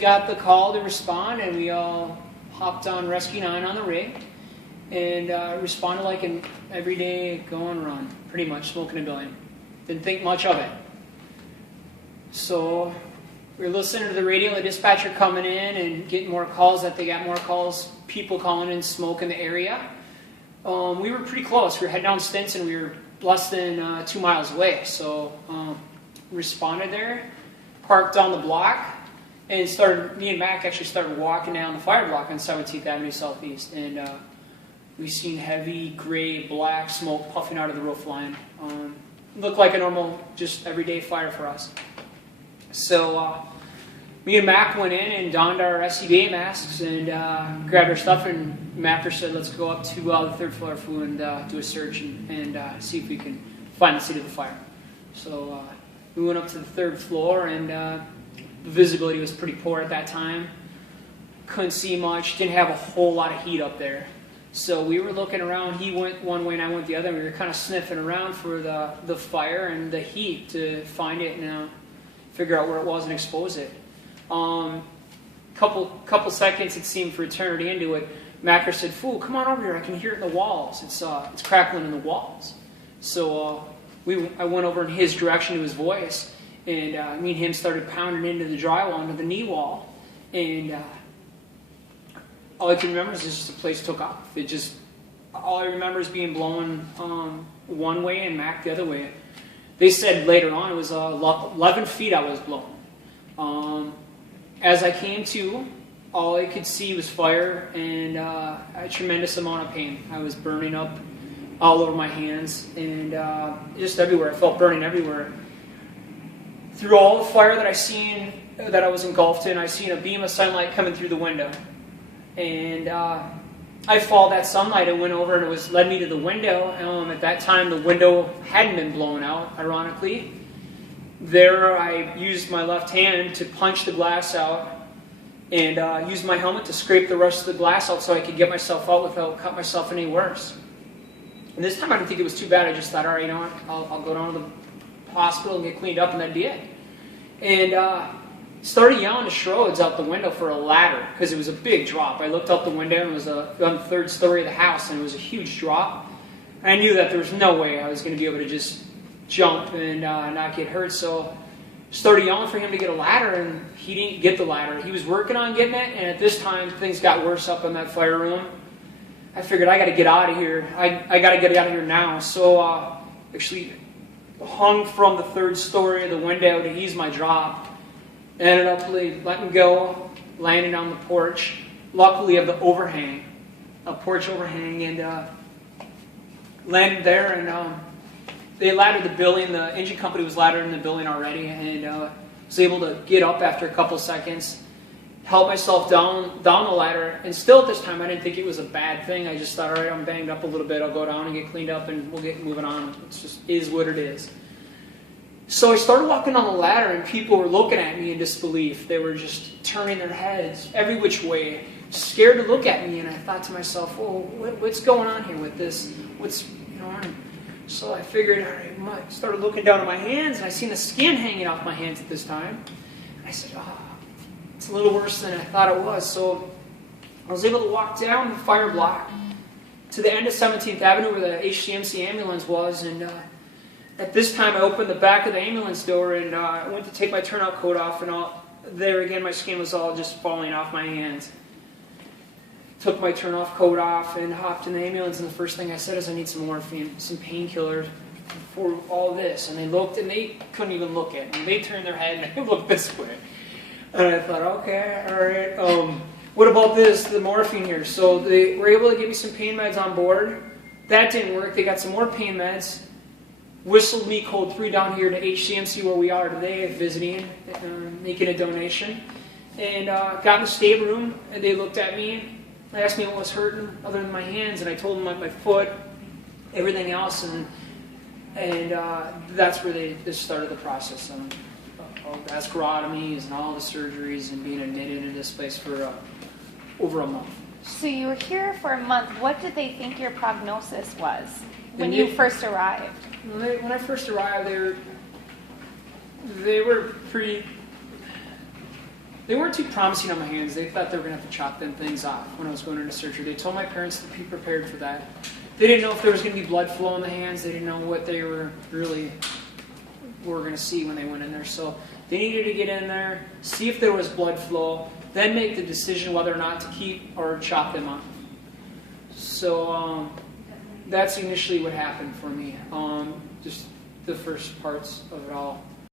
got the call to respond, and we all hopped on Rescue 9 on the rig and responded like an everyday go and run, pretty much, smoking a billion. Didn't think much of it. So we were listening to the radio, the dispatcher coming in and getting more calls, that they got more calls, people calling in, smoke in the area. We were pretty close. We were heading down Stinson. We were less than 2 miles away. So responded there, parked down the block, and me and Mac actually started walking down the fire block on 17th Avenue Southeast. And we seen heavy gray, black smoke puffing out of the roof line. Looked like a normal, just everyday fire for us. So me and Mac went in and donned our SCBA masks and grabbed our stuff, and Mac said, let's go up to the third floor and do a search and see if we can find the seat of the fire. So we went up to the third floor, and the visibility was pretty poor at that time. Couldn't see much, didn't have a whole lot of heat up there. So we were looking around. He went one way and I went the other, and we were kind of sniffing around for the fire and the heat to find it and figure out where it was and expose it. Couple seconds, it seemed, for eternity into it. Macker said, "Fool, come on over here. I can hear it in the walls. It's crackling in the walls." So I went over in his direction to his voice, and me and him started pounding into the drywall, into the knee wall, and all I can remember is just the place took off. All I remember is being blown one way and Mac the other way. They said later on it was 11 feet I was blown. As I came to, all I could see was fire and a tremendous amount of pain. I was burning up all over my hands and just everywhere. I felt burning everywhere. Through all the fire that I was engulfed in, I seen a beam of sunlight coming through the window. And I followed that sunlight and went over, and it led me to the window. At that time, the window hadn't been blown out, ironically. There, I used my left hand to punch the glass out and used my helmet to scrape the rest of the glass out so I could get myself out without cutting myself any worse. And this time, I didn't think it was too bad. I just thought, all right, you know what, I'll go down to the hospital and get cleaned up, and that'd be it. And started yelling to Schroeds out the window for a ladder, because it was a big drop. I looked out the window, and it was on the third story of the house, and it was a huge drop. I knew that there was no way I was going to be able to just jump and not get hurt, so started yelling for him to get a ladder, and he didn't get the ladder. He was working on getting it, and at this time, things got worse up in that fire room. I figured, I got to get out of here. I got to get out of here now. So actually hung from the third story of the window to ease my drop. Ended up letting go, landing on the porch. Luckily, of the overhang, a porch overhang, and landed there. And they laddered the building. The engine company was laddering the building already, and was able to get up after a couple seconds, help myself down the ladder. And still, at this time, I didn't think it was a bad thing. I just thought, all right, I'm banged up a little bit. I'll go down and get cleaned up, and we'll get moving on. It just is what it is. So I started walking on the ladder, and people were looking at me in disbelief. They were just turning their heads every which way, scared to look at me. And I thought to myself, "Oh, what's going on here with this? So I figured, all right, I started looking down at my hands, and I seen the skin hanging off my hands at this time. And I said, it's a little worse than I thought it was. So I was able to walk down the fire block to the end of 17th Avenue where the HCMC ambulance was, and at this time, I opened the back of the ambulance door, and I went to take my turnout coat off, and there again, my skin was all just falling off my hands. Took my turn-off coat off and hopped in the ambulance, and the first thing I said is, I need some morphine, some painkillers for all this. And they looked, and they couldn't even look at me. They turned their head, and they looked this way. And I thought, okay, all right, what about the morphine here? So they were able to give me some pain meds on board. That didn't work. They got some more pain meds. Whistled me code 3 down here to HCMC where we are today, visiting, making a donation. And got in the state room, and they looked at me. They asked me what was hurting other than my hands, and I told them my foot, everything else, and that's where they started the process of vasculotomies and all the surgeries and being admitted into this place for over a month. So you were here for a month. What did they think your prognosis was when you first arrived? When I first arrived, they were pretty. they weren't too promising on my hands. They thought they were going to have to chop them things off when I was going into surgery. They told my parents to be prepared for that. They didn't know if there was going to be blood flow in the hands. They didn't know what they were really were going to see when they went in there. So they needed to get in there, see if there was blood flow, then make the decision whether or not to keep or chop them off. So that's initially what happened for me. Just the first parts of it all.